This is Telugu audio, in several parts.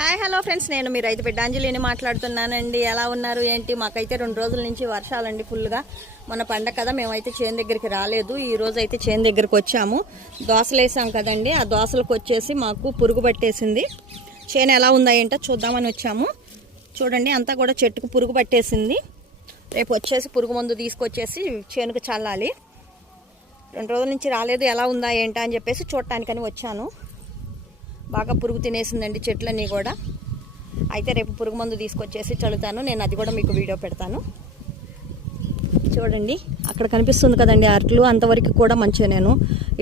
హాయ్ హలో ఫ్రెండ్స్, నేను మీ రైతు బిడ్డ అంజలిని మాట్లాడుతున్నానండి. ఎలా ఉన్నారు ఏంటి? మాకైతే 2 రోజుల నుంచి వర్షాలండి ఫుల్గా. మన పండగ కదా, మేమైతే చేను దగ్గరికి రాలేదు. ఈ రోజు అయితే చేను దగ్గరికి వచ్చాము. దోసలు వేసాం కదండి, ఆ దోసలకు వచ్చేసి మాకు పురుగు పట్టేసింది. చేను ఎలా ఉందా ఏంటో చూద్దామని వచ్చాము. చూడండి, అంతా కూడా చెట్టుకు పురుగు పట్టేసింది. రేపు వచ్చేసి పురుగు మందు తీసుకొచ్చేసి చేనుకు చల్లాలి. 2 రోజుల నుంచి రాలేదు, ఎలా ఉందా ఏంటా అని చెప్పేసి చూడటానికని వచ్చాను. బాగా పురుగు తినేసిందండి చెట్లన్నీ కూడా. అయితే రేపు పురుగు మందు తీసుకొచ్చేసి చల్లుతాను. నేను అది కూడా మీకు వీడియో పెడతాను. చూడండి, అక్కడ కనిపిస్తుంది కదండి అరట్లు, అంతవరకు కూడా మంచిగా నేను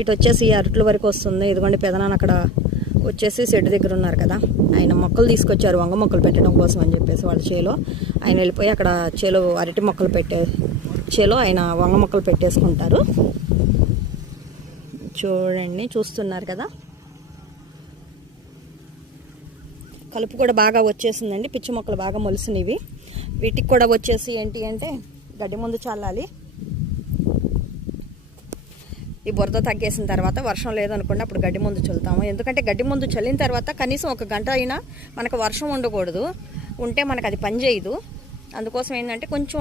ఇటు వచ్చేసి ఈ అరట్ల వరకు వస్తుంది. ఇదిగోండి, పెదనాన్న అక్కడ వచ్చేసి షెడ్ దగ్గర ఉన్నారు కదా, ఆయన మొక్కలు తీసుకొచ్చారు వంగ మొక్కలు పెట్టడం కోసం అని చెప్పేసి వాళ్ళ చేలో. ఆయన వెళ్ళిపోయి అక్కడ చేలో అరటి మొక్కలు చేలో ఆయన వంగ మొక్కలు పెట్టేసుకుంటారు. చూడండి, చూస్తున్నారు కదా, కలుపు కూడా బాగా వచ్చేసిందండి. పిచ్చి మొక్కలు బాగా మొలిసినవి. వీటికి కూడా వచ్చేసి ఏంటి అంటే గడ్డి ముందు చల్లాలి. ఈ బురద తగ్గేసిన తర్వాత వర్షం లేదనుకోండి, అప్పుడు గడ్డి ముందు చల్లుతాము. ఎందుకంటే గడ్డి ముందు చల్లిన తర్వాత కనీసం 1 గంట అయినా మనకు వర్షం ఉండకూడదు, ఉంటే మనకు అది పని చేయదు. అందుకోసం ఏంటంటే కొంచెం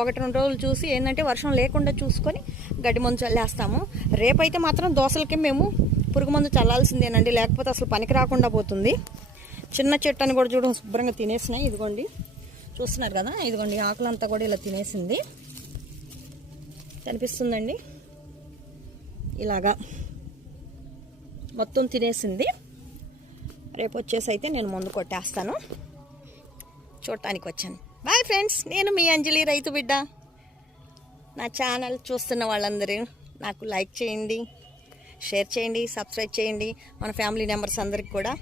1-2 రోజులు చూసి ఏంటంటే వర్షం లేకుండా చూసుకొని గడ్డి ముందు చల్లేస్తాము. రేపైతే మాత్రం దోసలకి మేము పురుగు మందు చల్లాల్సిందేనండి, లేకపోతే అసలు పనికి రాకుండా పోతుంది. చిన్న చెట్టు అని కూడా చూడడం శుభ్రంగా తినేసినాయి. ఇదిగోండి, చూస్తున్నారు కదా, ఇదిగోండి ఆకులంతా కూడా ఇలా తినేసింది. కనిపిస్తుందండి, ఇలాగా మొత్తం తినేసింది. రేపు వచ్చేసి అయితే నేను ముందు కొట్టేస్తాను. చూడటానికి వచ్చాను. బాయ్ ఫ్రెండ్స్, నేను మీ అంజలి రైతు బిడ్డ. నా ఛానల్ చూస్తున్న వాళ్ళందరూ నాకు లైక్ చేయండి, షేర్ చేయండి, సబ్స్క్రైబ్ చేయండి. మన ఫ్యామిలీ మెంబర్స్ అందరికి కూడా